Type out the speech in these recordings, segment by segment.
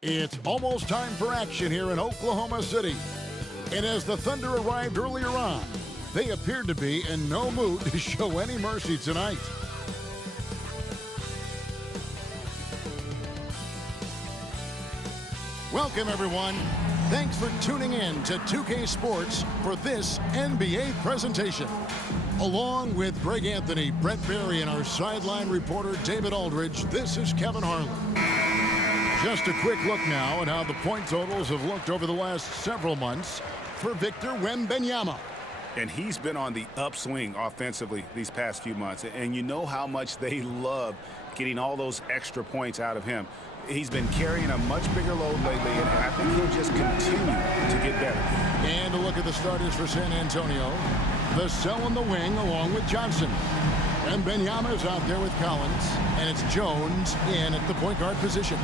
It's almost time for action here in Oklahoma City. And as the Thunder arrived earlier on, they appeared to be in no mood to show any mercy tonight. Welcome, everyone. Thanks for tuning in to 2K Sports for this NBA presentation. Along with Greg Anthony, Brett Berry, and our sideline reporter David Aldridge, this is Kevin Harlan. Just a quick look now at how the point totals have looked over the last several months for Victor Wembanyama. And he's been on the upswing offensively these past few months. And you know how much they love getting all those extra points out of him. He's been carrying a much bigger load lately, and I think he'll just continue to get better. And a look at the starters for San Antonio. Vassell in the wing along with Johnson. And Wembanyama's out there with Collins. And it's Jones in at the point guard position.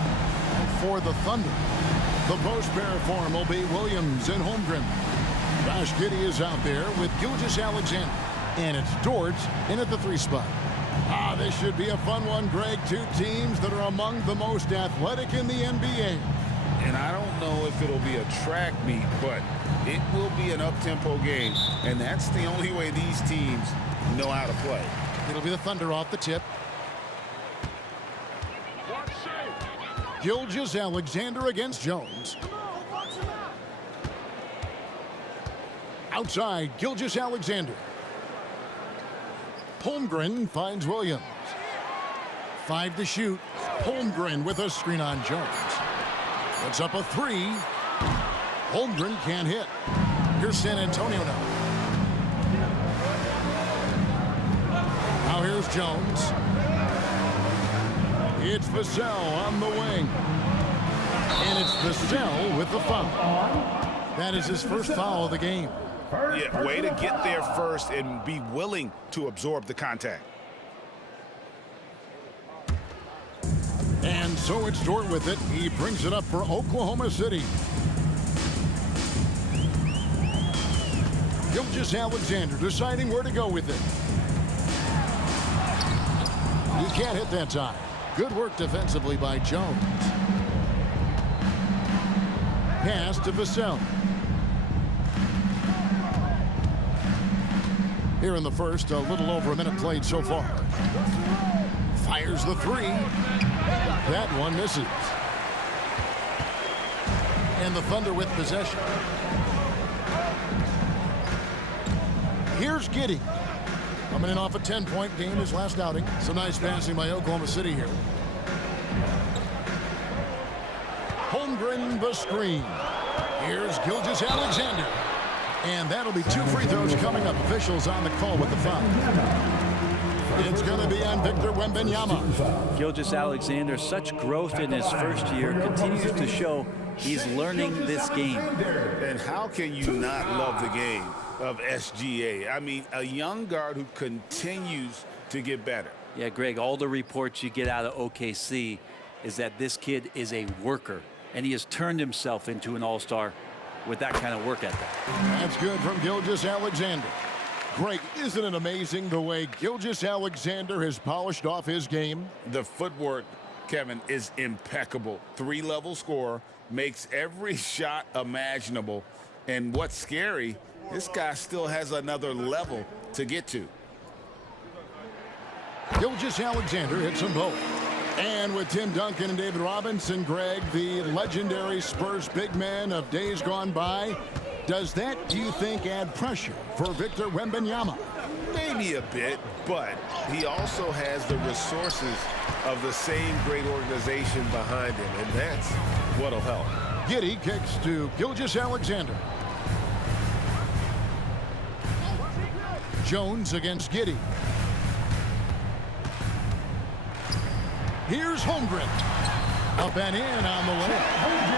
For the Thunder, the post pair form will be Williams and Holmgren. Josh Giddey is out there with Gilgeous-Alexander. And it's Dort in at the 3 spot. This should be a fun one, Greg. Two teams that are among the most athletic in the NBA. And I don't know if it'll be a track meet, but it will be an up-tempo game. And that's the only way these teams know how to play. It'll be the Thunder off the tip. Gilgeous-Alexander against Jones. Outside, Gilgeous-Alexander. Holmgren finds Williams. 5 to shoot. Holmgren with a screen on Jones. Puts up a 3. Holmgren can't hit. Here's San Antonio now. Now here's Jones. It's Vassell on the wing. And it's Vassell with the foul. That is his first foul of the game. Yeah, way to get there first and be willing to absorb the contact. And so it's Dort with it. He brings it up for Oklahoma City. Gilgeous-Alexander deciding where to go with it. He can't hit that time. Good work defensively by Jones. Pass to Vassell. Here in the first, a little over a minute played so far. Fires the 3. That one misses. And the Thunder with possession. Here's Giddey. Coming in off a 10-point game his last outing. Some nice passing by Oklahoma City here. Holmgren the screen. Here's Gilgeous-Alexander. And that'll be 2 free throws coming up. Officials on the call with the foul. It's going to be on Victor Wembanyama. Gilgeous-Alexander, such growth in his first year, continues to show he's learning this game. And how can you not love the game of SGA? I mean, a young guard who continues to get better. Yeah, Greg, all the reports you get out of OKC is that this kid is a worker, and he has turned himself into an all-star with that kind of work ethic. That's good from Gilgeous-Alexander. Greg, isn't it amazing the way Gilgeous-Alexander has polished off his game? The footwork, Kevin, is impeccable. 3-level scorer, makes every shot imaginable. And what's scary, this guy still has another level to get to. Gilgeous-Alexander hits them both. And with Tim Duncan and David Robinson, Greg, the legendary Spurs big man of days gone by, does that, do you think, add pressure for Victor Wembanyama? Maybe a bit, but he also has the resources of the same great organization behind him, and that's what'll help. Giddey kicks to Gilgeous-Alexander. Jones against Giddey. Here's Holmgren. Up and in on the way.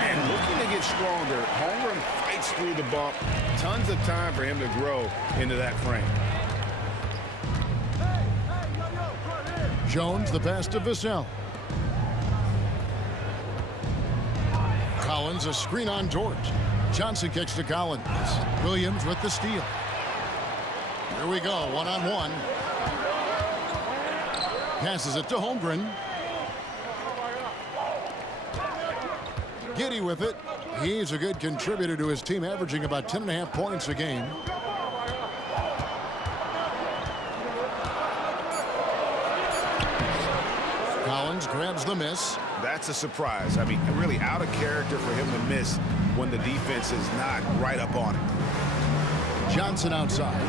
And looking to get stronger, Holmgren fights through the bump. Tons of time for him to grow into that frame. Jones, the pass to Vassell. Collins, a screen on Dort. Johnson kicks to Collins. Williams with the steal. Here we go, one-on-one. Passes it to Holmgren. Giddey with it. He's a good contributor to his team, averaging about 10.5 points a game. Collins grabs the miss. That's a surprise. I mean, really out of character for him to miss when the defense is not right up on it. Johnson outside.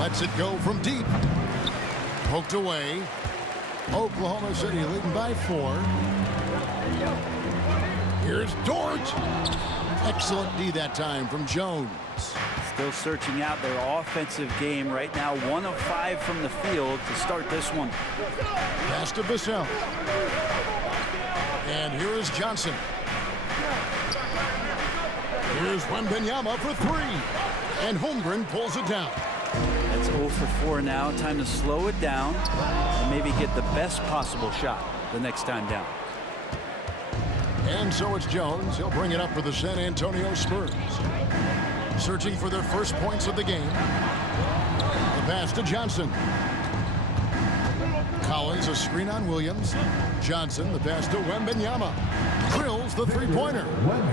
Lets it go from deep. Poked away. Oklahoma City leading by 4. Here's Dort. Excellent D that time from Jones. Still searching out their offensive game right now. 1 of 5 from the field to start this one. Pass to Vassell. And here is Johnson. Here's Wembanyama for 3. And Holmgren pulls it down. That's 0 for 4 now. Time to slow it down and maybe get the best possible shot the next time down. And so it's Jones. He'll bring it up for the San Antonio Spurs. Searching for their first points of the game. The pass to Johnson. Collins, a screen on Williams. Johnson, the pass to Wembanyama. Drills the three-pointer.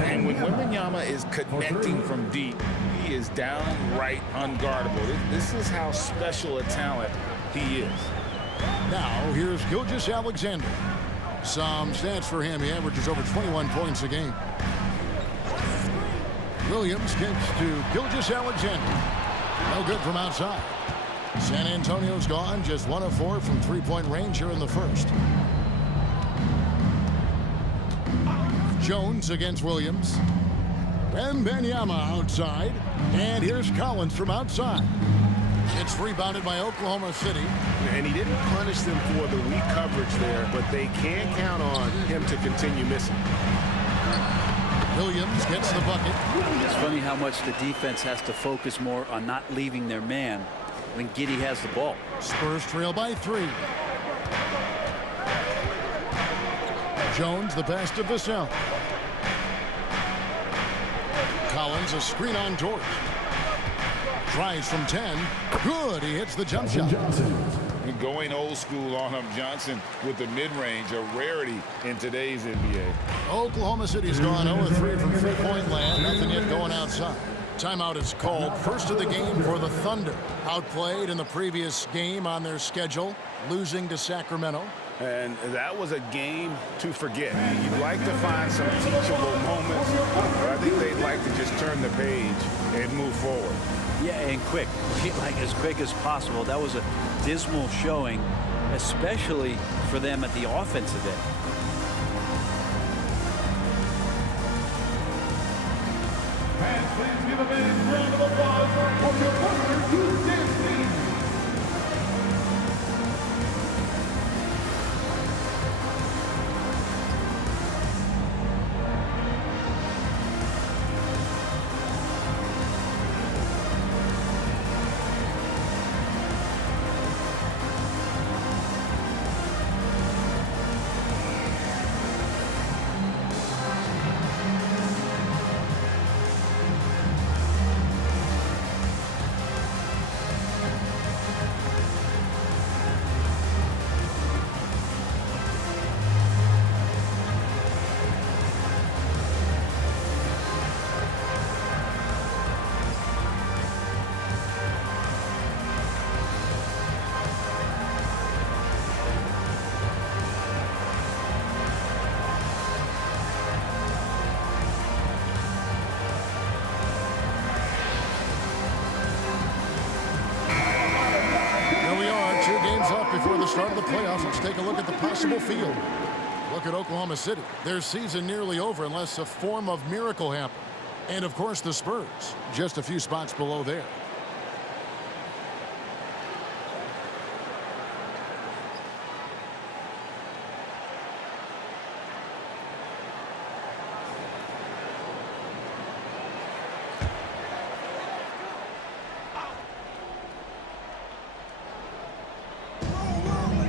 And when Wembanyama is connecting from deep, he is downright unguardable. This is how special a talent he is. Now, here's Gilgeous-Alexander. Some stats for him. He averages over 21 points a game. Williams gets to Gilgeous-Alexander. No good from outside. San Antonio's gone just 1 of 4 from three-point range here in the first. Jones against Williams. Wembanyama outside. And here's Collins from outside. It's rebounded by Oklahoma City. And he didn't punish them for the weak coverage there, but they can count on him to continue missing. Williams gets the bucket. It's funny how much the defense has to focus more on not leaving their man when Giddey has the ball. Spurs trail by 3. Jones, the pass to Vassell. Collins, a screen on Dort. Tries from 10. Good. He hits the jump shot. Going old school on him, Johnson, with the mid-range, a rarity in today's NBA. Oklahoma City's gone 0-3 from three-point land. Nothing yet going outside. Timeout is called. First of the game for the Thunder. Outplayed in the previous game on their schedule, losing to Sacramento. And that was a game to forget. You'd like to find some teachable moments, but I think they'd like to just turn the page and move forward. Yeah, and quick. Like as quick as possible. That was a dismal showing, especially for them at the offensive end. And please give a big round of applause for your partner, Houston. Before the start of the playoffs, let's take a look at the possible field. Look at Oklahoma City. Their season nearly over unless a form of miracle happens. And, of course, the Spurs, just a few spots below there.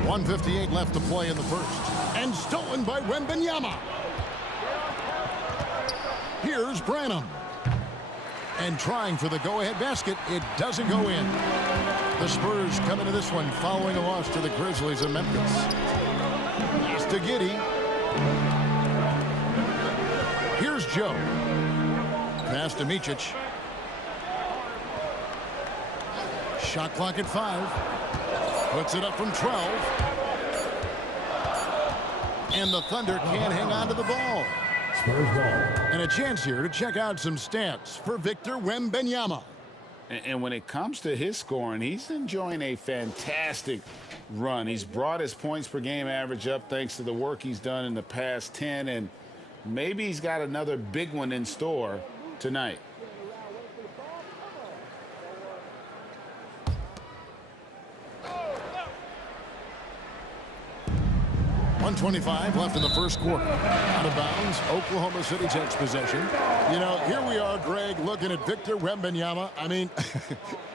.158 left to play in the first. And stolen by Wembanyama. Here's Branham. And trying for the go-ahead basket. It doesn't go in. The Spurs come into this one following a loss to the Grizzlies in Memphis. Pass to Giddey. Here's Joe. Pass to Micic. Shot clock at 5. Puts it up from 12. And the Thunder can't hang on to the ball. Spurs ball. And a chance here to check out some stats for Victor Wembanyama. And when it comes to his scoring, he's enjoying a fantastic run. He's brought his points per game average up thanks to the work he's done in the past 10, and maybe he's got another big one in store tonight. .125 left in the first quarter. Out of bounds, Oklahoma City takes possession. You know, here we are, Greg, looking at Victor Wembanyama. I mean,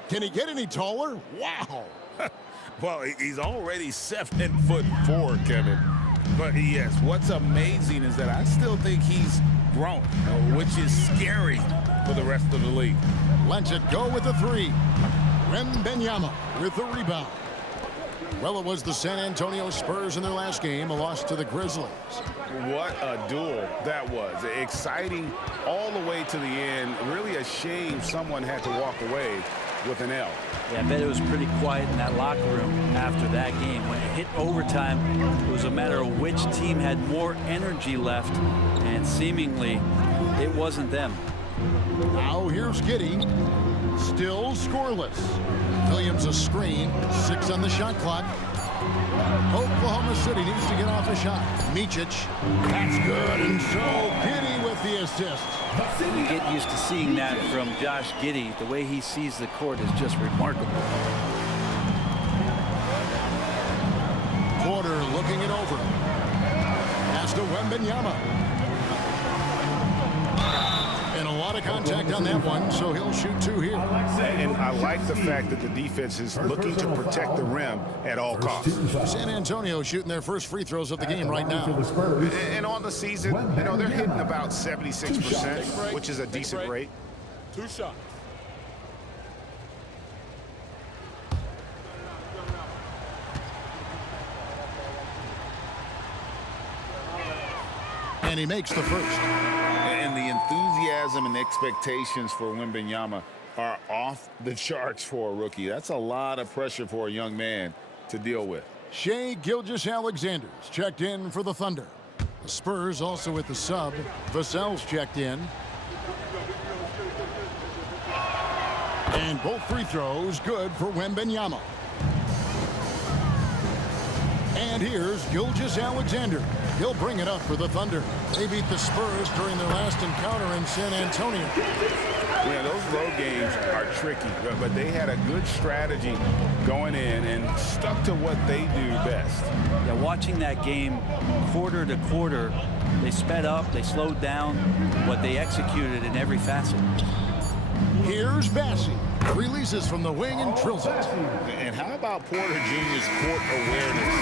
can he get any taller? Wow. Well, he's already 7'4", Kevin. But yes, what's amazing is that I still think he's grown, which is scary for the rest of the league. Lets it go with the 3. Wembanyama with the rebound. Well, it was the San Antonio Spurs in their last game, a loss to the Grizzlies. What a duel that was. Exciting all the way to the end. Really a shame someone had to walk away with an L. Yeah, I bet it was pretty quiet in that locker room after that game. When it hit overtime, it was a matter of which team had more energy left, and seemingly it wasn't them. Now here's Giddey. Still scoreless. Williams a screen. 6 on the shot clock. Oklahoma City needs to get off a shot. Micic. That's good. And so Giddey with the assist. You get used to seeing that from Josh Giddey. The way he sees the court is just remarkable. Porter looking it over. Pass to Wembanyama. And a lot of contact on that one, so he'll shoot 2 here. And I like the fact that the defense is looking to protect the rim at all costs. San Antonio shooting their first free throws of the game right now. And on the season, you know, they're hitting about 76%, which is a decent rate. 2 shots. And he makes the first. And the enthusiasm and expectations for Wembanyama are off the charts for a rookie. That's a lot of pressure for a young man to deal with. Shai Gilgeous-Alexander's checked in for the Thunder. The Spurs also with the sub. Vassell's checked in. And both free throws good for Wembanyama. And here's Gilgeous-Alexander. He'll bring it up for the Thunder. They beat the Spurs during their last encounter in San Antonio. Yeah, those road games are tricky, but they had a good strategy going in and stuck to what they do best. Yeah, watching that game quarter to quarter, they sped up, they slowed down, but they executed in every facet. Here's Bassey. Releases from the wing and drills it. And how about Porter Jr.'s court awareness?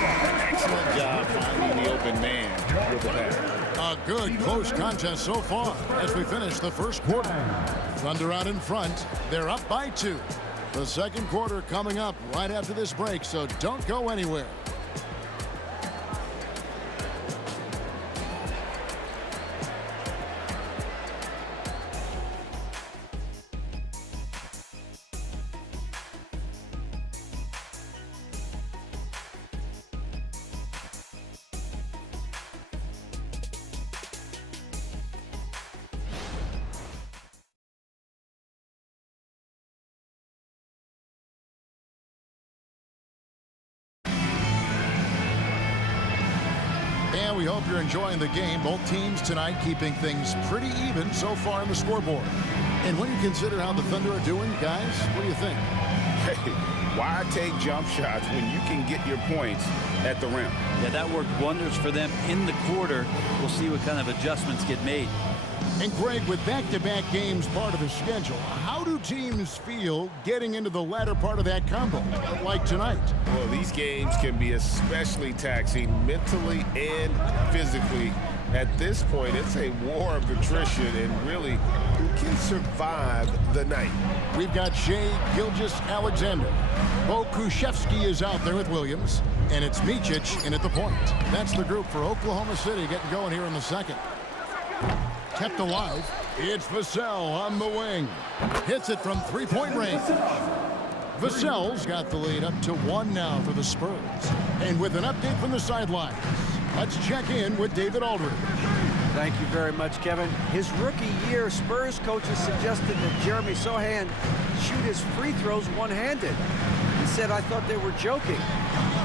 Excellent job finding the open man with the pass. A good close contest so far as we finish the first quarter. Thunder out in front. They're up by 2. The second quarter coming up right after this break, so don't go anywhere. And we hope you're enjoying the game. Both teams tonight keeping things pretty even so far on the scoreboard. And when you consider how the Thunder are doing, guys, what do you think? Hey, why take jump shots when you can get your points at the rim? Yeah, that worked wonders for them in the quarter. We'll see what kind of adjustments get made. And Greg, with back-to-back games part of the schedule, how do teams feel getting into the latter part of that combo, like tonight? Well, these games can be especially taxing mentally and physically. At this point, it's a war of attrition, and really, who can survive the night? We've got Shai Gilgeous-Alexander. Bo Kushevsky is out there with Williams, and it's Micic in at the point. That's the group for Oklahoma City getting going here in the second. kept alive. It's Vassell on the wing. Hits it from three-point range. Vassell's got the lead up to 1 now for the Spurs. And with an update from the sidelines, let's check in with David Aldridge. Thank you very much, Kevin. His rookie year, Spurs coaches suggested that Jeremy Sohan shoot his free throws one-handed. He said, "I thought they were joking."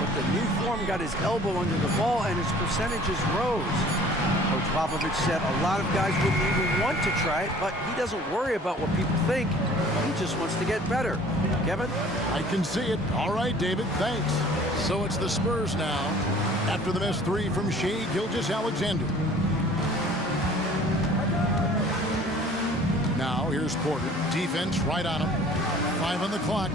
But the new form got his elbow under the ball and his percentages rose. Coach Popovich said a lot of guys wouldn't even want to try it, but he doesn't worry about what people think. He just wants to get better. Kevin? I can see it. All right, David, thanks. So it's the Spurs now after the missed three from Shai Gilgeous-Alexander. Now here's Porter. Defense right on him. 5 on the clock.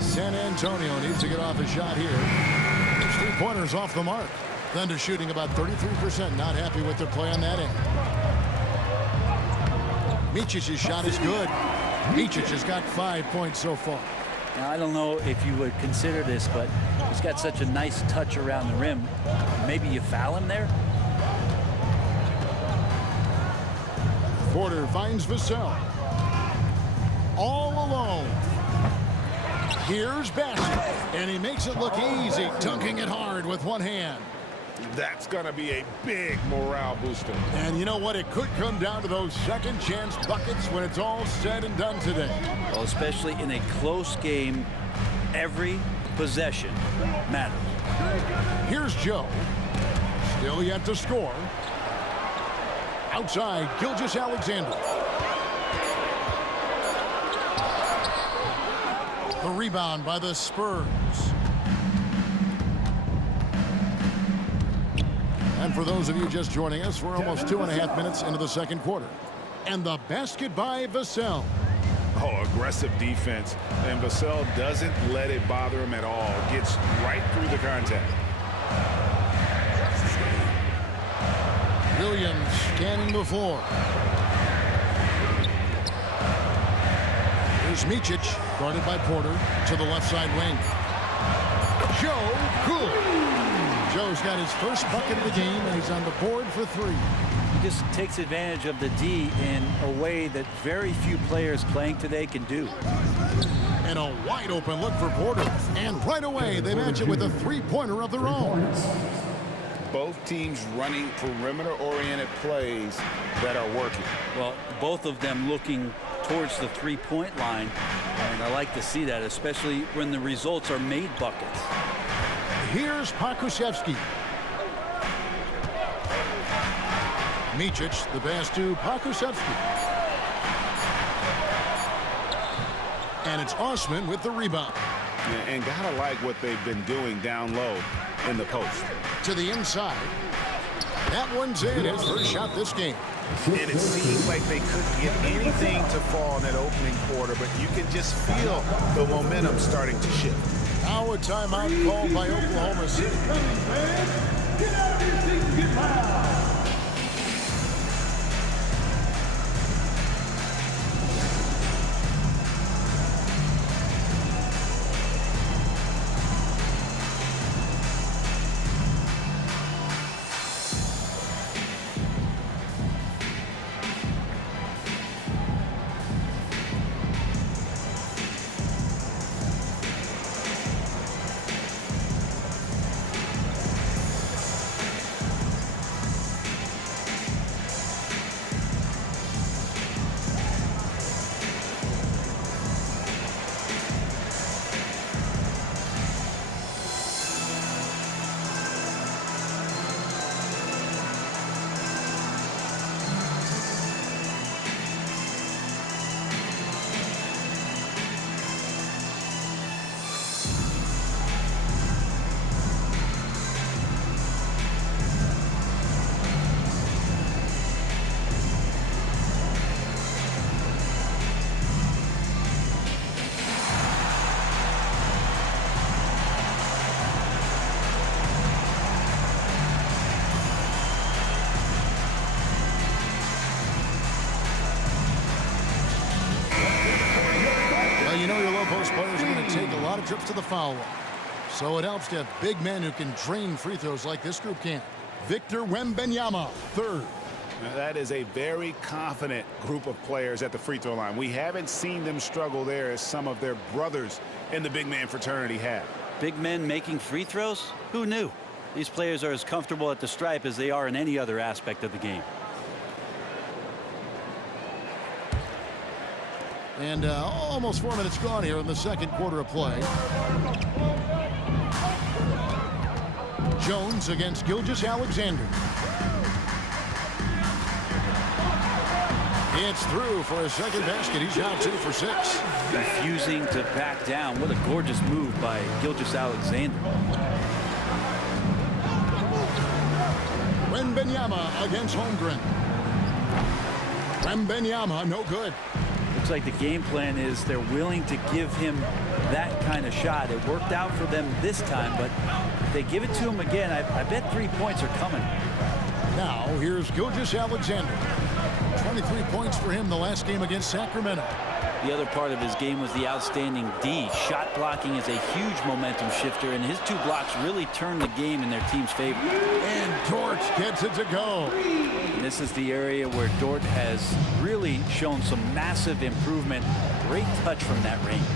San Antonio needs to get off a shot here. There's 3-pointers off the mark. Thunder shooting about 33%. Not happy with their play on that end. Micic's shot is good. Micic has got 5 points so far. Now, I don't know if you would consider this, but he's got such a nice touch around the rim. Maybe you foul him there? Porter finds Vassell. All alone. Here's Basket. And he makes it look easy, dunking it hard with one hand. That's going to be a big morale booster. And you know what? It could come down to those second chance buckets when it's all said and done today. Well, especially in a close game, every possession matters. Here's Joe. Still yet to score. Outside, Gilgeous-Alexander. The rebound by the Spurs. And for those of you just joining us, we're almost 2.5 minutes into the second quarter. And the basket by Vassell. Oh, aggressive defense. And Vassell doesn't let it bother him at all. Gets right through the contact. Williams scanning the floor. Here's Micic, guarded by Porter, to the left side wing. Joe Cool. Joe's got his first bucket of the game, and he's on the board for 3. He just takes advantage of the D in a way that very few players playing today can do. And a wide open look for Porter. And right away, they match it with a 3-pointer of their own. Both teams running perimeter-oriented plays that are working. Well, both of them looking towards the 3-point line, and I like to see that, especially when the results are made buckets. Here's Pokusevski. Micic, the pass to Pokusevski. And it's Osman with the rebound. Yeah, and gotta like what they've been doing down low in the post. To the inside. That one's in. His first shot this game. And it seemed like they couldn't get anything to fall in that opening quarter, but you can just feel the momentum starting to shift. Now a timeout called by Oklahoma City. Get out of your seats and get loud. Post players are going to take a lot of trips to the foul line. So it helps to have big men who can drain free throws like this group can. Victor Wembanyama, third. Now, that is a very confident group of players at the free throw line. We haven't seen them struggle there as some of their brothers in the big man fraternity have. Big men making free throws? Who knew? These players are as comfortable at the stripe as they are in any other aspect of the game. And almost 4 minutes gone here in the second quarter of play. Jones against Gilgeous-Alexander. It's through for a second basket. He's now 2 for 6. Refusing to back down. What a gorgeous move by Gilgeous-Alexander. Wembanyama against Holmgren. Wembanyama, no good. Looks like the game plan is they're willing to give him that kind of shot. It worked out for them this time, but if they give it to him again, I bet 3 points are coming. Now, here's Gilgeous-Alexander. 23 points for him the last game against Sacramento. The other part of his game was the outstanding D. Shot blocking is a huge momentum shifter, and his 2 blocks really turned the game in their team's favor. And Dort gets it to go. And this is the area where Dort has really shown some massive improvement. Great touch from that range.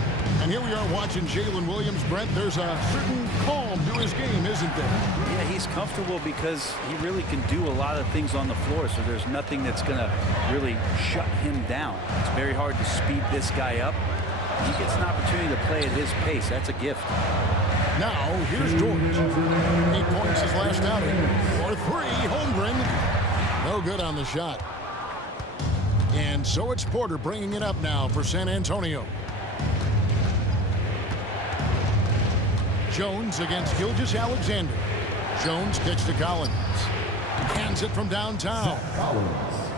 And here we are watching Jalen Williams. Brent, there's a certain calm to his game, isn't there? Yeah, he's comfortable because he really can do a lot of things on the floor, so there's nothing that's going to really shut him down. It's very hard to speed this guy up. He gets an opportunity to play at his pace. That's a gift. Now, here's Dort. 8 points his last outing. For 3, Holmgren. No good on the shot. And so it's Porter bringing it up now for San Antonio. Jones against Gilgeous-Alexander. Jones kicks to Collins. Hands it from downtown.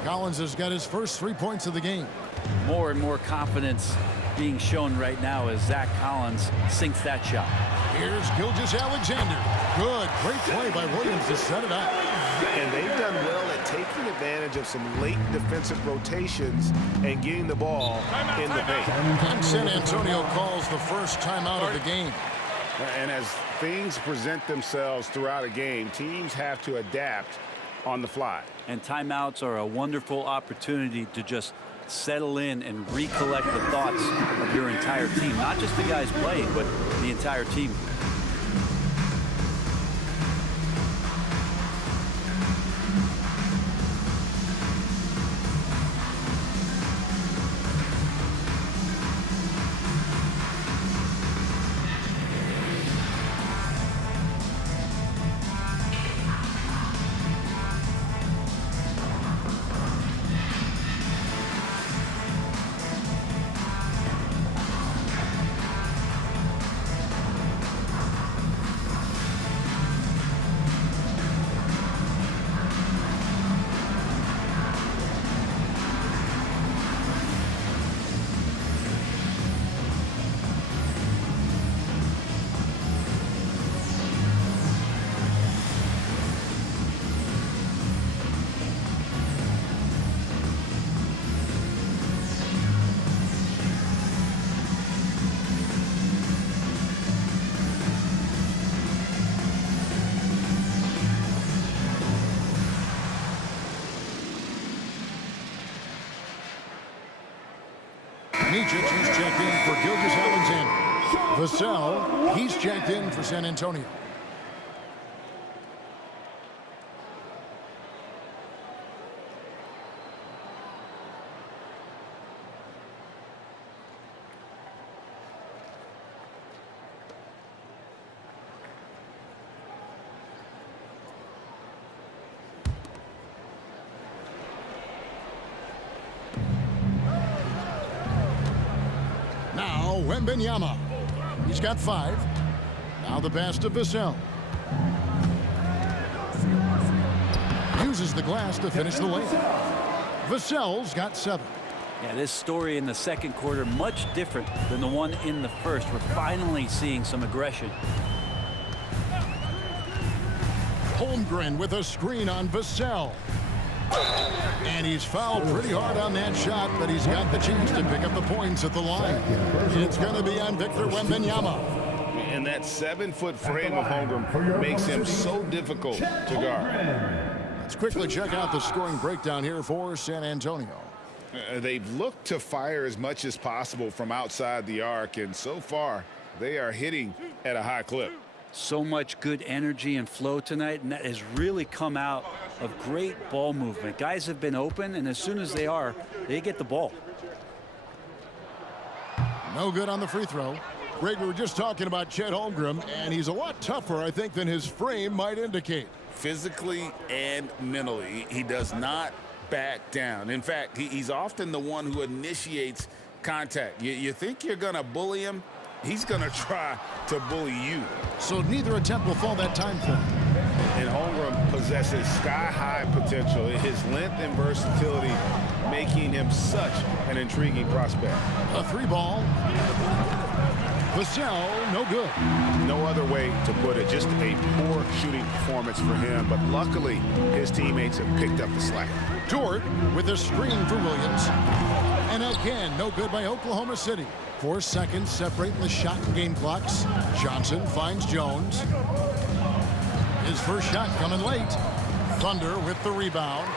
Collins has got his first 3 points of the game. More and more confidence being shown right now as Zach Collins sinks that shot. Here's Gilgeous-Alexander. Good. Great play by Williams to set it up. And they've done well at taking advantage of some late defensive rotations and getting the ball in the paint. And San Antonio calls the first timeout of the game. And as things present themselves throughout a game, teams have to adapt on the fly. And timeouts are a wonderful opportunity to just settle in and recollect the thoughts of your entire team. Not just the guys playing, but the entire team. He's checked in for Gilgeous-Alexander. Vassell, he's checked in for San Antonio. Wembanyama. He's got 5. Now the pass to Vassell. Uses the glass to finish the layup. Vassell's got 7. Yeah, this story in the second quarter much different than the one in the first. We're finally seeing some aggression. Holmgren with a screen on Vassell. And he's fouled pretty hard on that shot, but he's got the chance to pick up the points at the line. It's going to be on Victor Wembanyama. And that 7-foot frame of Holmgren makes him so difficult to guard. Let's quickly check out the scoring breakdown here for San Antonio. They've looked to fire as much as possible from outside the arc, and so far they are hitting at a high clip. So much good energy and flow tonight, and that has really come out of great ball movement. Guys have been open, and as soon as they get the ball. No good on the free throw. Greg, we were just talking about Chet Holmgren, and he's a lot tougher, I think, than his frame might indicate. Physically and mentally, he does not back down. In fact, he's often the one who initiates contact. You think you're going to bully him, he's going to try to bully you. So neither attempt will fall that time for him. And Holmgren possesses sky-high potential. His length and versatility making him such an intriguing prospect. A 3-ball. Vassell, no good. No other way to put it. Just a poor shooting performance for him. But luckily, his teammates have picked up the slack. Dort with a screen for Williams. And again, no good by Oklahoma City. 4 seconds separating the shot and game clocks. Johnson finds Jones. His first shot coming late. Thunder with the rebound.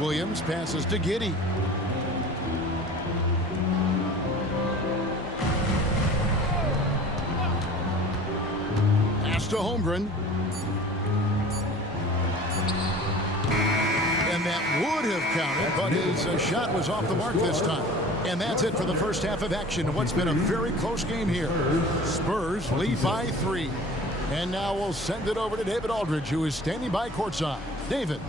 Williams passes to Giddey. Pass to Holmgren. And that would have counted, but his shot was off the mark this time. And that's it for the first half of action. What's been a very close game here. Spurs lead by 3. And now we'll send it over to David Aldridge, who is standing by courtside. David.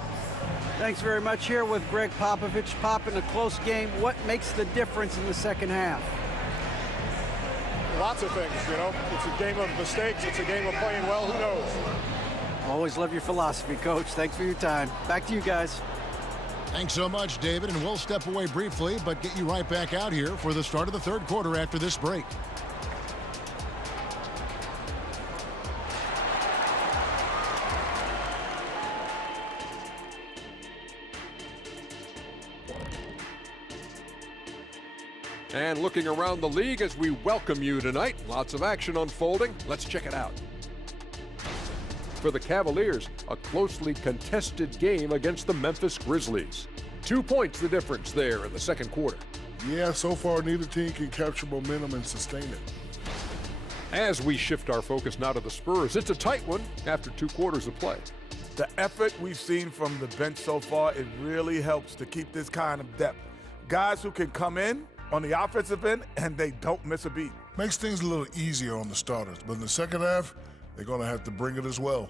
Thanks very much. Here with Greg Popovich. Pop, in a close game, what makes the difference in the second half? Lots of things, you know. It's a game of mistakes. It's a game of playing well. Who knows? Always love your philosophy, Coach. Thanks for your time. Back to you guys. Thanks so much, David, and we'll step away briefly, but get you right back out here for the start of the third quarter after this break. And looking around the league as we welcome you tonight. Lots of action unfolding. Let's check it out. For the Cavaliers, a closely contested game against the Memphis Grizzlies. 2 points the difference there in the second quarter. Yeah, so far neither team can capture momentum and sustain it. As we shift our focus now to the Spurs, it's a tight one after 2 quarters of play. The effort we've seen from the bench so far, it really helps to keep this kind of depth. Guys who can come in on the offensive end and they don't miss a beat. Makes things a little easier on the starters, but in the second half, they're going to have to bring it as well.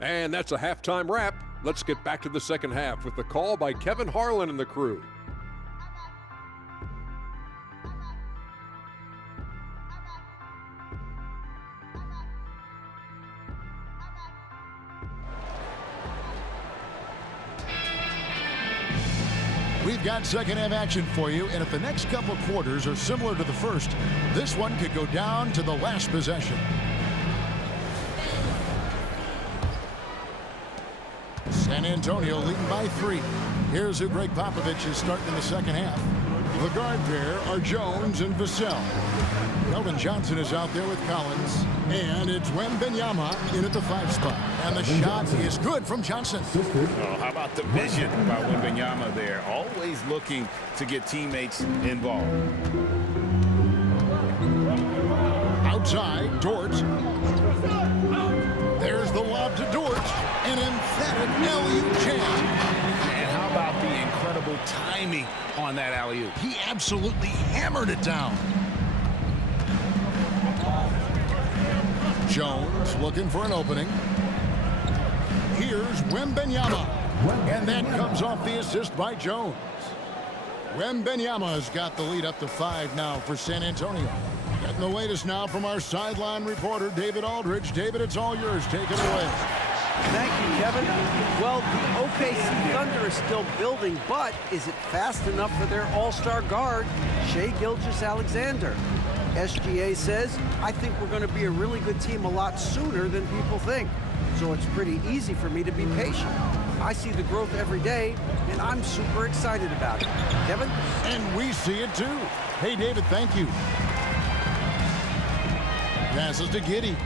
And that's a halftime wrap. Let's get back to the second half with the call by Kevin Harlan and the crew. We've got second half action for you, and if the next couple quarters are similar to the first, this one could go down to the last possession. San Antonio leading by 3. Here's who Greg Popovich is starting in the second half. The guard pair are Jones and Vassell. Keldon Johnson is out there with Collins. And it's Wembanyama in at the 5 spot. And the shot is good from Johnson. Oh, how about the vision by Wembanyama there? Always looking to get teammates involved. Outside, Dort. There's the lob to Dort. An emphatic alley-oop jam. And how about the incredible timing on that alley-oop? He absolutely hammered it down. Jones looking for an opening. Here's Wembanyama. And that comes off the assist by Jones. Wembanyama's got the lead up to 5 now for San Antonio. Getting the latest now from our sideline reporter, David Aldridge. David, it's all yours. Take it away. Thank you, Kevin. Well, the OKC Thunder is still building, but is it fast enough for their all-star guard, Shai Gilgeous-Alexander? SGA says, I think we're going to be a really good team a lot sooner than people think. So it's pretty easy for me to be patient. I see the growth every day, and I'm super excited about it. Kevin? And we see it too. Hey, David, thank you. Passes to Giddey.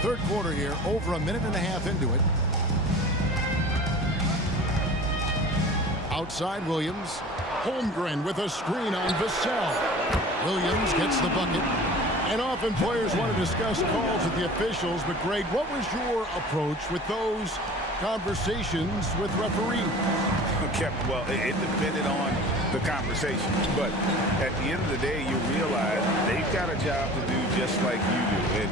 Third quarter here, over a minute and a half into it. Outside Williams. Holmgren with a screen on Vassell. Williams gets the bucket. And often players want to discuss calls with the officials, but Greg, what was your approach with those conversations with referees? Well, it depended on the conversation, but at the end of the day, you realize they've got a job to do just like you do, and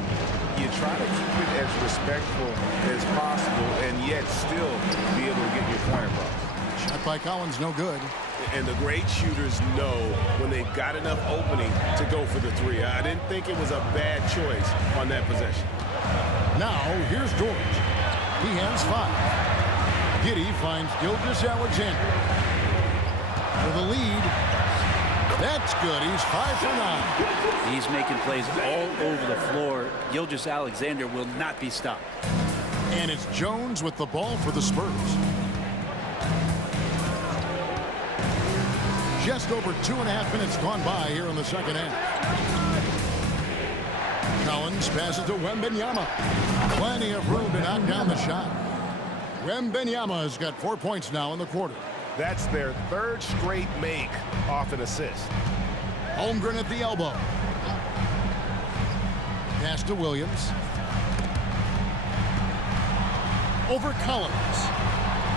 you try to keep it as respectful as possible and yet still be able to get your point across. Shot by Collins, no good. And the great shooters know when they've got enough opening to go for the three. I didn't think it was a bad choice on that possession. Now, here's George. He has 5. Giddey finds Gilgeous-Alexander for the lead. That's good. He's 5 for 9. He's making plays all over the floor. Gilgeous-Alexander will not be stopped. And it's Jones with the ball for the Spurs. Just over 2.5 minutes gone by here in the second half. Collins passes to Wembanyama. Plenty of room to knock down the shot. Wembanyama has got 4 points now in the quarter. That's their 3rd straight make off an assist. Holmgren at the elbow. Pass to Williams. Over Collins.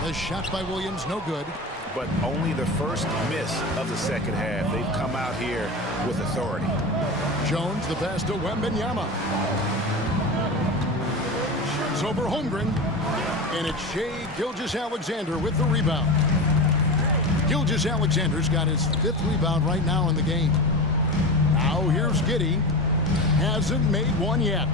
The shot by Williams, no good. But only the first miss of the second half. They've come out here with authority. Jones, the pass to Wembanyama. Shoots over Holmgren. And it's Shai Gilgeous-Alexander with the rebound. Gilgeous-Alexander's got his 5th rebound right now in the game. Now here's Giddey. Hasn't made one yet.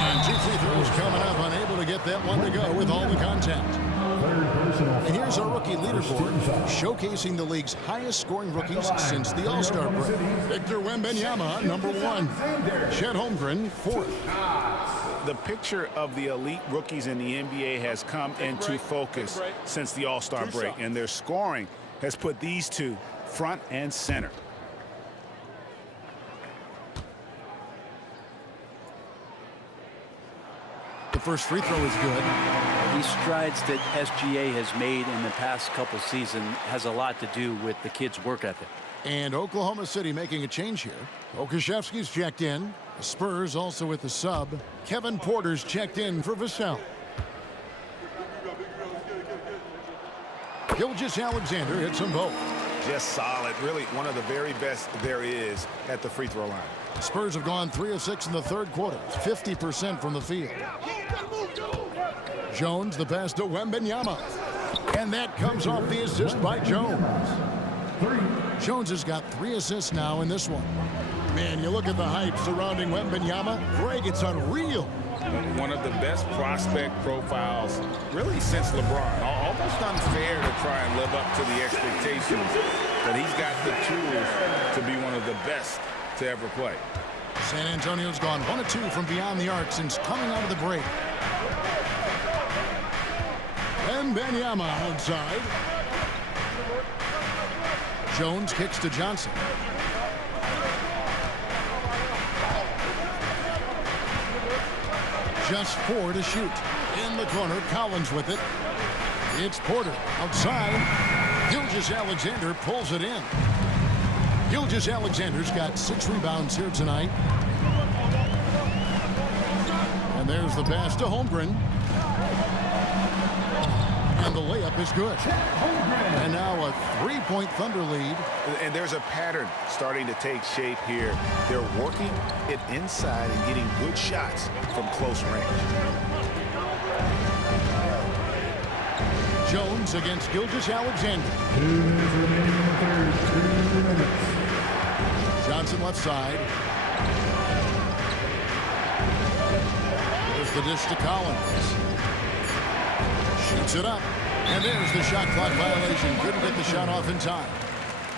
And 2 free throws coming up, unable to get that one to go with all the contact. And here's our rookie leaderboard, showcasing the league's highest scoring rookies since the All-Star break. Victor Wembanyama, number 1. Chet Holmgren, 4th. The picture of the elite rookies in the NBA has come into focus since the All-Star break, and their scoring has put these two front and center. The first free throw is good. These strides that SGA has made in the past couple seasons has a lot to do with the kids' work ethic. And Oklahoma City making a change here. Okashevsky's checked in. The Spurs also with the sub. Kevin Porter's checked in for Vassell. Gilgeous-Alexander hits them both. Just solid. Really one of the very best there is at the free throw line. Spurs have gone 3 of 6 in the third quarter. 50% from the field. Jones, the pass to Wembanyama. And that comes off the assist by Jones. Jones has got 3 assists now in this one. Man, you look at the hype surrounding Wembanyama. Greg, it's unreal. One of the best prospect profiles really since LeBron. Almost unfair to try and live up to the expectations, but he's got the tools to be one of the best to ever play. San Antonio's gone 1 of 2 from beyond the arc since coming out of the break. Wembanyama outside. Jones kicks to Johnson. Just 4 to shoot. In the corner, Collins with it. It's Porter outside. Gilgeous-Alexander pulls it in. Gilgeous-Alexander's got 6 rebounds here tonight. And there's the pass to Holmgren. And the layup is good. And now a 3-point Thunder lead. And there's a pattern starting to take shape here. They're working it inside and getting good shots from close range. Jones against Gilgeous-Alexander. 2 minutes remaining in the third. 2 minutes. Johnson left side. There's the dish to Collins. Shoots it up. And there's the shot clock violation. Couldn't get the shot off in time.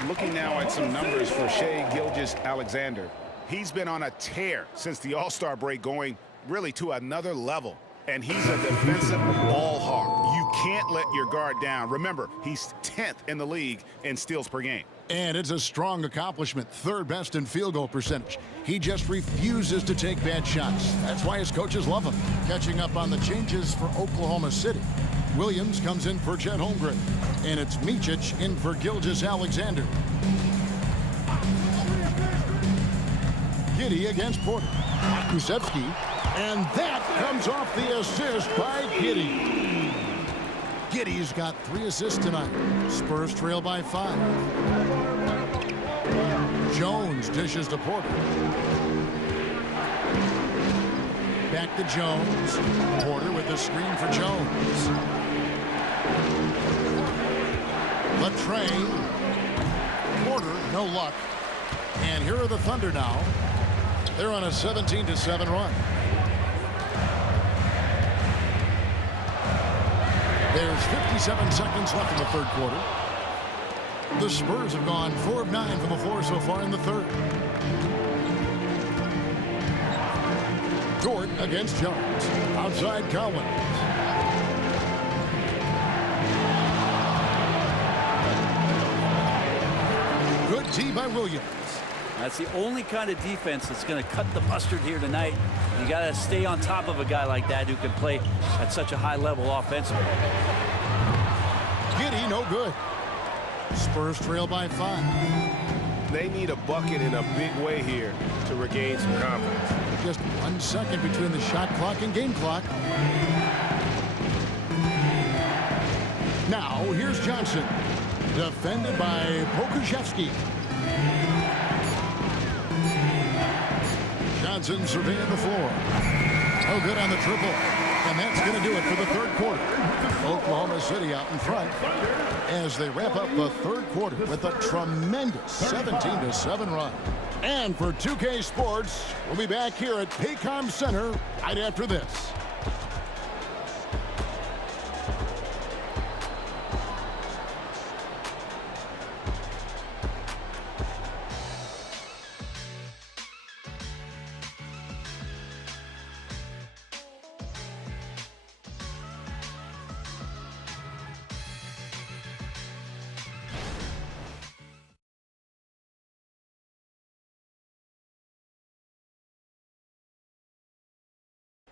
Looking now at some numbers for Shai Gilgeous-Alexander. He's been on a tear since the All-Star break, going really to another level. And he's a defensive ball hawk. You can't let your guard down. Remember, he's 10th in the league in steals per game. And it's a strong accomplishment, third best in field goal percentage. He just refuses to take bad shots. That's why his coaches love him. Catching up on the changes for Oklahoma City. Williams comes in for Chet Holmgren. And it's Micic in for Gilgeous-Alexander. Giddey against Porter. Kusevsky. And that comes off the assist by Giddey. Giddey's got 3 assists tonight. Spurs trail by 5. Jones dishes to Porter. Back to Jones. Porter with the screen for Jones. Latrey. Porter, no luck. And here are the Thunder now. They're on a 17-7 run. There's 57 seconds left in the third quarter. The Spurs have gone 4 of 9 from the floor so far in the third. Dort against Jones. Outside Collins. Good D by Williams. That's the only kind of defense that's going to cut the mustard here tonight. You got to stay on top of a guy like that who can play at such a high level offensively. Giddey, no good. Spurs trail by 5. They need a bucket in a big way here to regain some confidence. Just 1 second between the shot clock and game clock. Now, here's Johnson. Defended by Pokusevsky. Johnson surveying the floor. No good on the triple. And that's going to do it for the third quarter. Oklahoma City out in front as they wrap up the third quarter with a tremendous 17-7 run. And for 2K Sports, we'll be back here at Paycom Center right after this.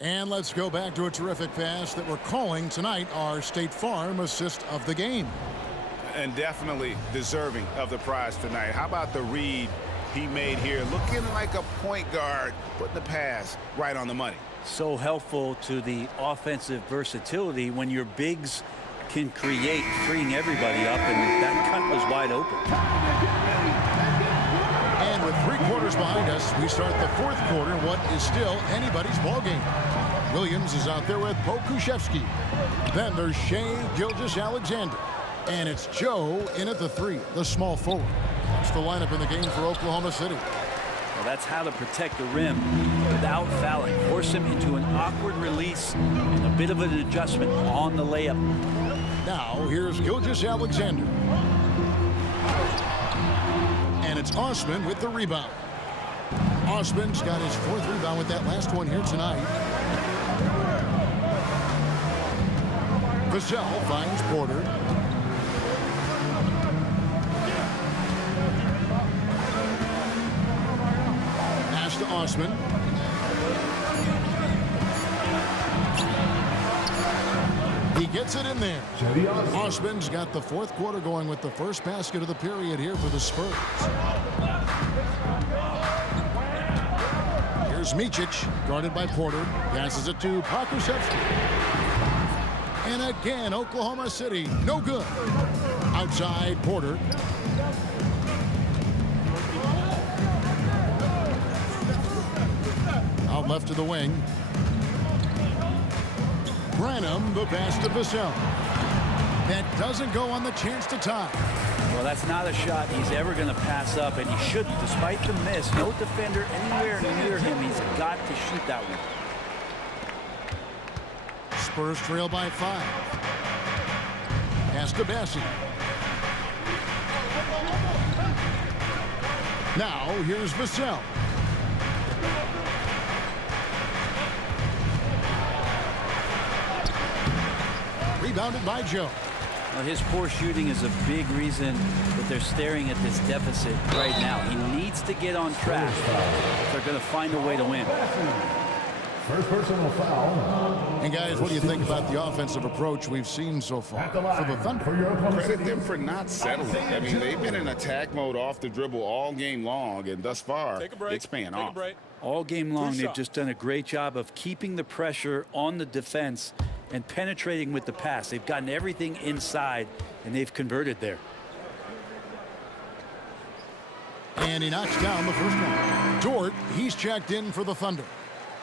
And let's go back to a terrific pass that we're calling tonight our State Farm assist of the game. And definitely deserving of the prize tonight. How about the read he made here? Looking like a point guard, putting the pass right on the money. So helpful to the offensive versatility when your bigs can create, freeing everybody up, and that cut was wide open. And with 3 quarters behind us, we start the fourth quarter, what is still anybody's ball game. Williams is out there with Pokusevsky. Then there's Shai Gilgeous-Alexander. And it's Joe in at the 3, the small forward. That's the lineup in the game for Oklahoma City. Well, that's how to protect the rim without fouling. Force him into an awkward release and a bit of an adjustment on the layup. Now, here's Gilgeous-Alexander. And it's Osman with the rebound. Osman's got his 4th rebound with that last one here tonight. Vassell finds Porter. Pass to Osman. He gets it in there. Osman's got the 4th quarter going with the first basket of the period here for the Spurs. Here's Micic, guarded by Porter. Passes it to Pokusevsky. And again, Oklahoma City, no good. Outside, Porter. Out left to the wing. Branham, the pass to Vassell. That doesn't go on the chance to tie. Well, that's not a shot he's ever going to pass up, and he shouldn't. Despite the miss, no defender anywhere near him. He's got to shoot that one. Spurs trail by 5. Pass to Bassey. Now, here's Vassell. rebounded by Joe. Well, his poor shooting is a big reason that they're staring at this deficit right now. He needs to get on track if they're going to find a way to win. First personal foul. And guys, what do you think about the offensive approach we've seen so far for the Thunder? Credit them for not settling. I mean, they've been in attack mode off the dribble all game long, and thus far, it's paying off. All game long, they've just done a great job of keeping the pressure on the defense and penetrating with the pass. They've gotten everything inside, and they've converted there. And he knocks down the first one. Dort, he's checked in for the Thunder.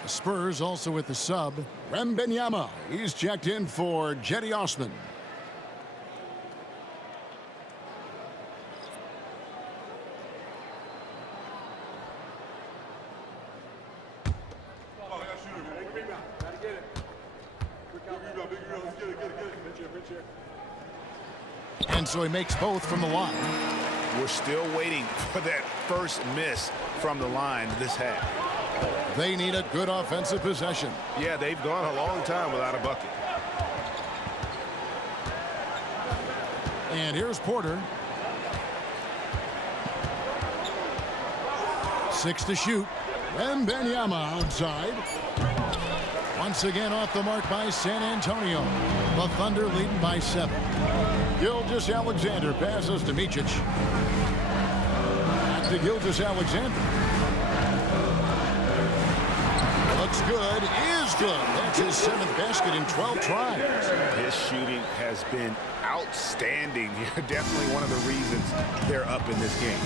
The Spurs also with the sub. Wembanyama, he's checked in for Jetty Osman. And so he makes both from the line. We're still waiting for that first miss from the line this half. They need a good offensive possession. Yeah, they've gone a long time without a bucket. And here's Porter. 6 to shoot. Wembanyama outside. Once again off the mark by San Antonio. The Thunder leading by 7. Gilgeous-Alexander passes to Micic. Back to Gilgeous-Alexander. Looks good, is good. That's his 7th basket in 12 tries. His shooting has been outstanding. Definitely one of the reasons they're up in this game.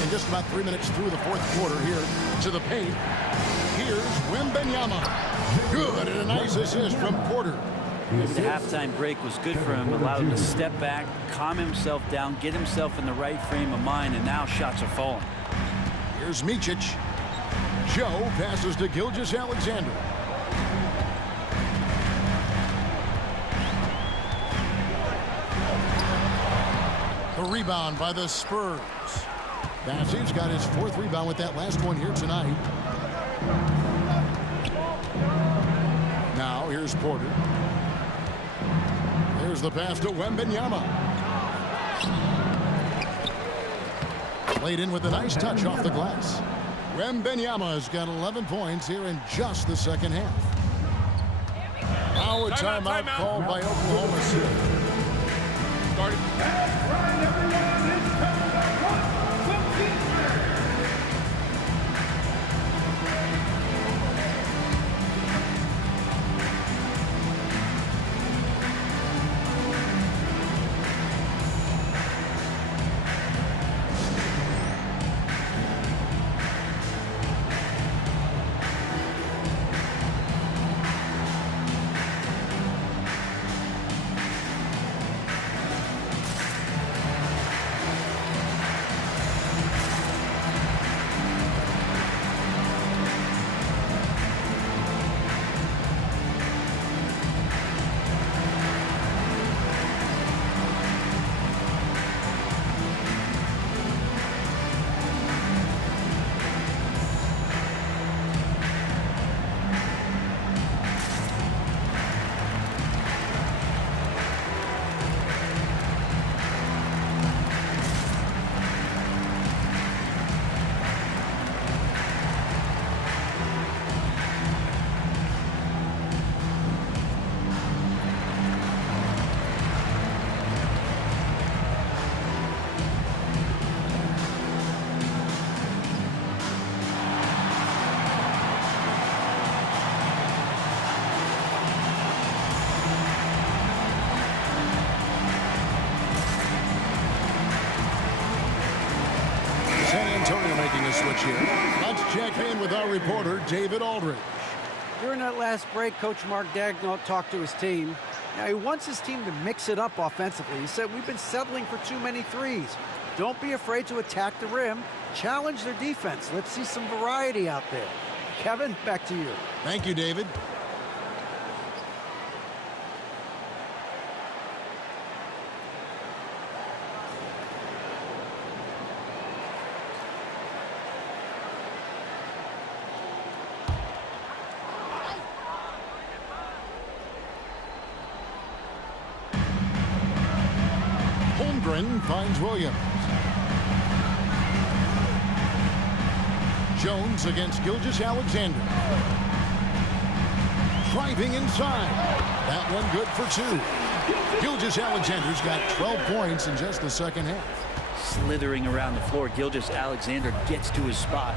And just about 3 minutes through the fourth quarter here to the paint. Here's Wembanyama. Good, and a nice assist from Porter. The halftime break was good for him. Allowed him to step back, calm himself down, get himself in the right frame of mind, and now shots are falling. Here's Micic. Joe passes to Gilgeous-Alexander. The rebound by the Spurs. Bassey's got his 4th rebound with that last one here tonight. Now here's Porter. There's the pass to Wembanyama. Played in with a nice touch off the glass. Wembanyama's got 11 points here in just the second half. Now a timeout called by Oklahoma City. That's right, everyone. It's time to run some defense. switch here. Let's check in with our reporter, David Aldridge. During that last break, Coach Mark Daigneault talked to his team. Now, he wants his team to mix it up offensively. He said, we've been settling for too many threes. Don't be afraid to attack the rim. Challenge their defense. Let's see some variety out there. Kevin, back to you. Thank you, David. Holmgren finds Williams. Jones against Gilgeous-Alexander. Driving inside. That one good for 2. Gilgeous-Alexander's got 12 points in just the second half. Slithering around the floor, Gilgeous-Alexander gets to his spot.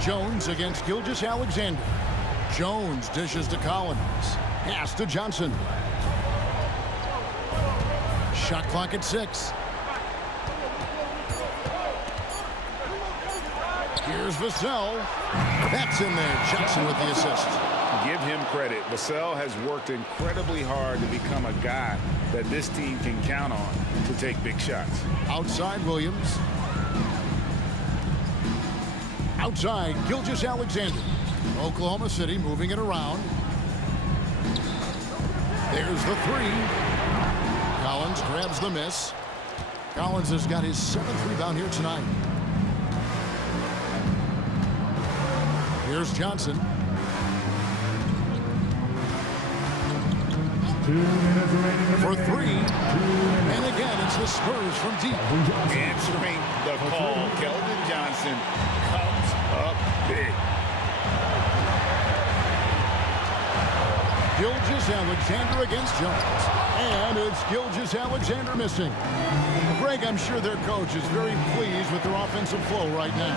Jones against Gilgeous-Alexander. Jones dishes to Collins. Pass to Johnson. Shot clock at 6. Here's Vassell. That's in there. Johnson with the assist. Give him credit. Vassell has worked incredibly hard to become a guy that this team can count on to take big shots. Outside Williams. Outside Gilgeous-Alexander. Oklahoma City moving it around. There's the 3. Collins grabs the miss. Collins has got his 7th rebound here tonight. Here's Johnson. 2 minutes remaining. For 3. And again, it's the Spurs from deep. Answering the call, Keldon Johnson comes up big. Gilgeous-Alexander against Jones. And it's Gilgeous-Alexander missing. Greg, I'm sure their coach is very pleased with their offensive flow right now.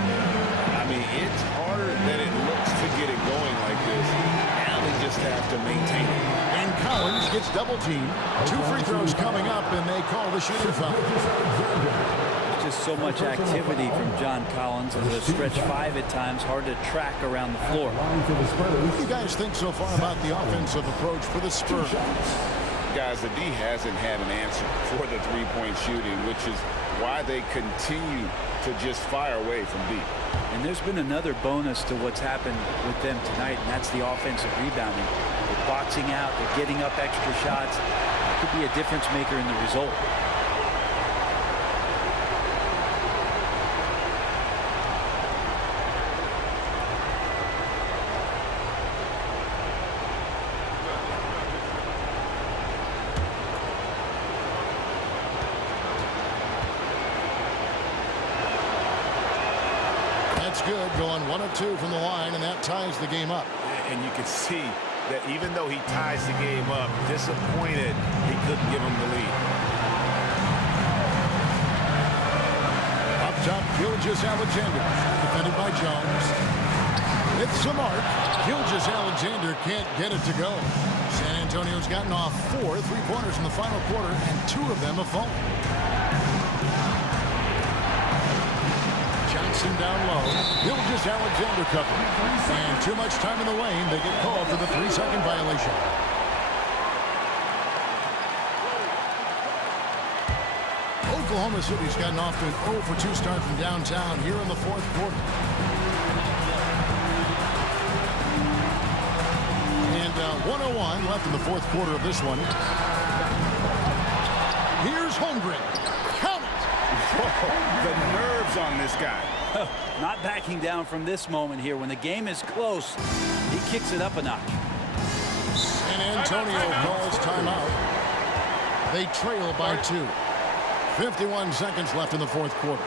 I mean, it's harder than it looks to get it going like this. Now they just have to maintain it. And Collins gets double teamed. 2 free throws coming up, and they call the shooting foul. Just so much activity from John Collins as a stretch 5 at times, hard to track around the floor. What do you guys think so far about the offensive approach for the Spurs? Guys, the D hasn't had an answer for the three-point shooting, which is why they continue to just fire away from deep. And there's been another bonus to what's happened with them tonight, and that's the offensive rebounding. They're boxing out, they're getting up extra shots. It could be a difference maker in the result. Good, going 1 of 2 from the line, and that ties the game up. And you can see that even though he ties the game up, disappointed he couldn't give him the lead. Up top, Gilgeous-Alexander, defended by Jones. It's the mark. Gilgeous-Alexander can't get it to go. San Antonio's gotten off 4 3-pointers in the final quarter, and 2 of them have fallen. Johnson down low. Gilgeous-Alexander covered. And too much time in the lane. They get called for the 3-second violation. Oklahoma City's gotten off to an 0 for 2 start from downtown here in the 4th quarter. And 1:01 left in the 4th quarter of this one. Here's Holmgren. Count it! The nerves on this guy. Not backing down from this moment here. When the game is close, he kicks it up a notch. San Antonio calls timeout. They trail by 2. 51 seconds left in the 4th quarter.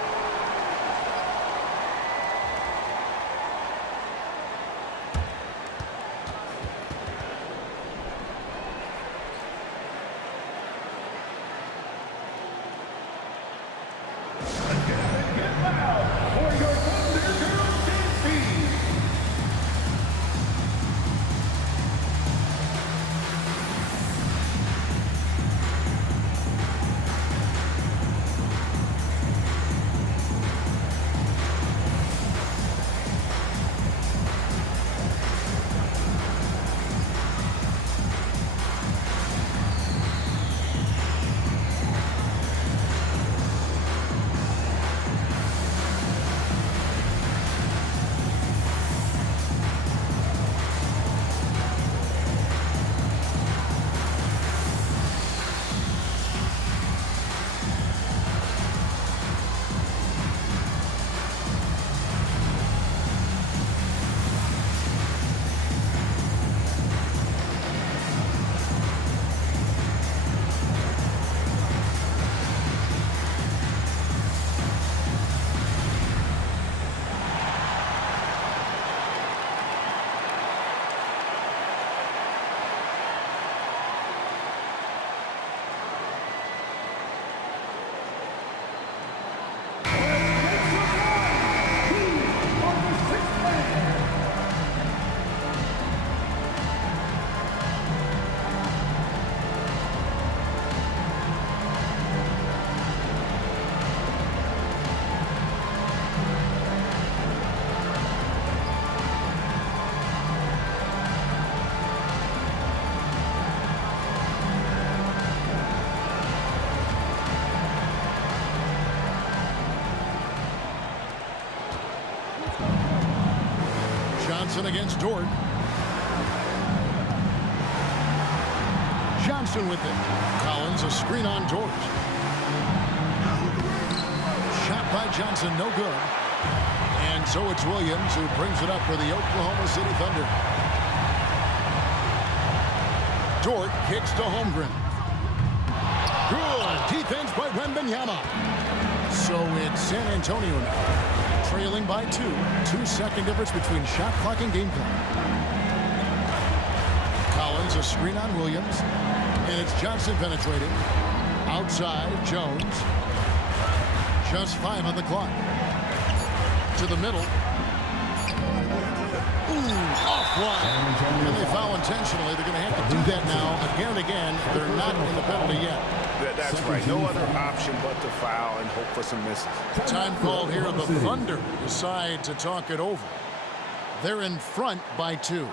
Johnson against Dort. Johnson with it. Collins, a screen on Dort. Shot by Johnson, no good. And so it's Williams who brings it up for the Oklahoma City Thunder. Dort kicks to Holmgren. Good defense by Wembanyama. So it's San Antonio now, trailing by 2. 2-second difference between shot clock and game clock. Collins, a screen on Williams. And it's Johnson penetrating. Outside, Jones. Just 5 on the clock. To the middle. Ooh, offline. And they foul intentionally. They're going to have to do that now again and again. They're not in the penalty yet. That's right. No other option but to foul and hope for some misses. Time call here. The Thunder decide to talk it over. They're in front by 2.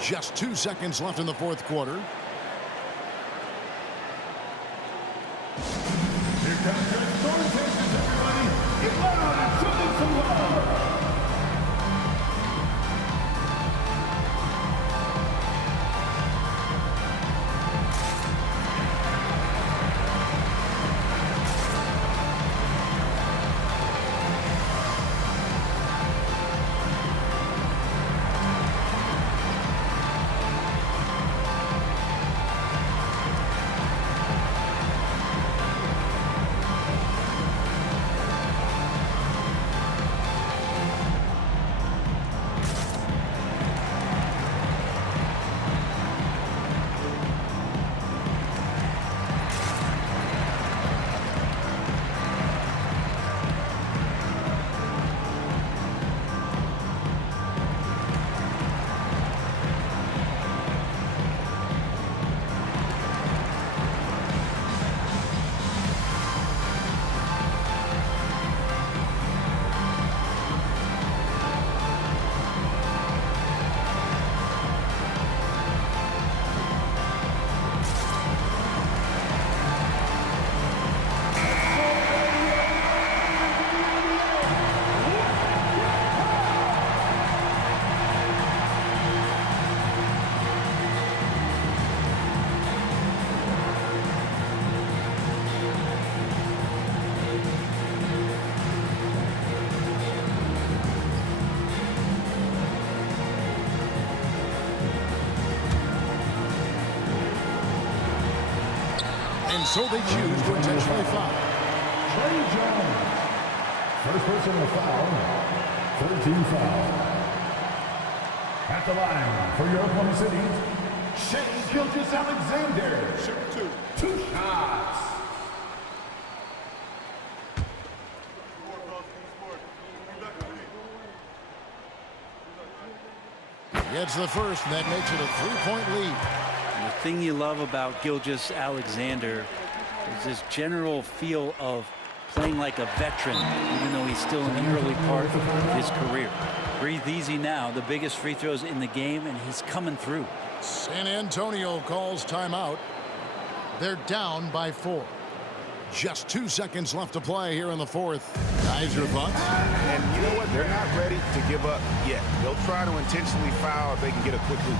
Just 2 seconds left in the fourth quarter. Here comes your scoring chances, everybody. Get loud and show them some love. And so they choose to intentionally foul. Trey Jones. First personal foul. 13 foul. At the line for your Oklahoma City, Shea Gilgeous-Alexander. Shoot 2 shots. Gets the first, and that makes it a 3-point lead. And the thing you love about Gilgeous-Alexander is this general feel of playing like a veteran, even though he's still in the early part of his career. Breathe easy now. The biggest free throws in the game, and he's coming through. San Antonio calls timeout. They're down by 4. Just 2 seconds left to play here in the fourth. Guys, your thoughts? And you know what? They're not ready to give up yet. They'll try to intentionally foul if they can get a quick lead.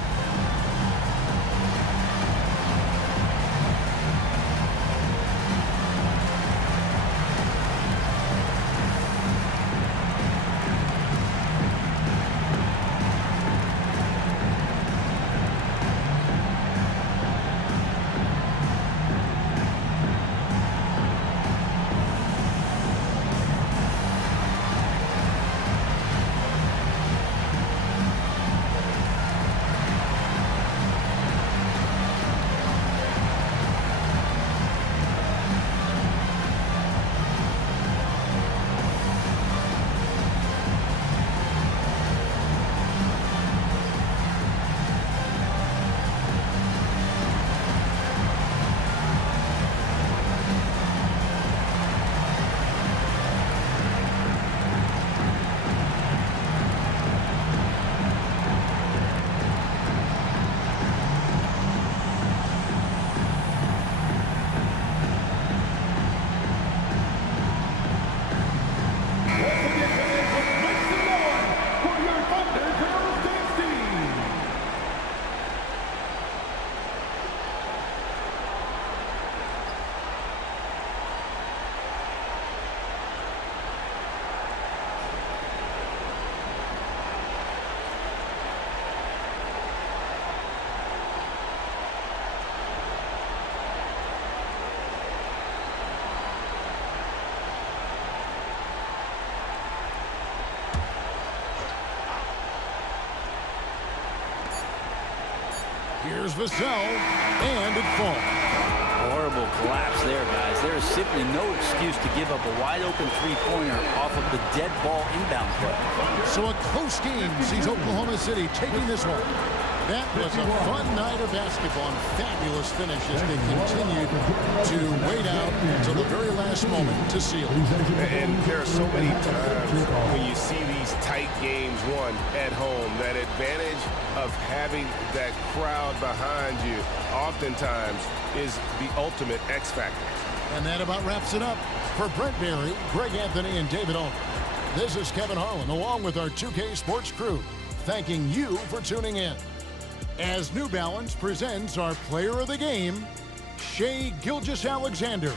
Here's Vassell, and it falls. Horrible collapse there, guys. There is simply no excuse to give up a wide-open three-pointer off of the dead ball inbound play. So a close game sees Oklahoma City taking this one. That was a fun night of basketball and fabulous finish as they continued to wait out until the very last moment to seal it. And there are so many times when you see these tight games won at home, that advantage of having that crowd behind you oftentimes is the ultimate X factor. And that about wraps it up. For Brent Barry, Greg Anthony, and David Owen, this is Kevin Harlan along with our 2K Sports crew, thanking you for tuning in. As New Balance presents our player of the game, Shai Gilgeous-Alexander.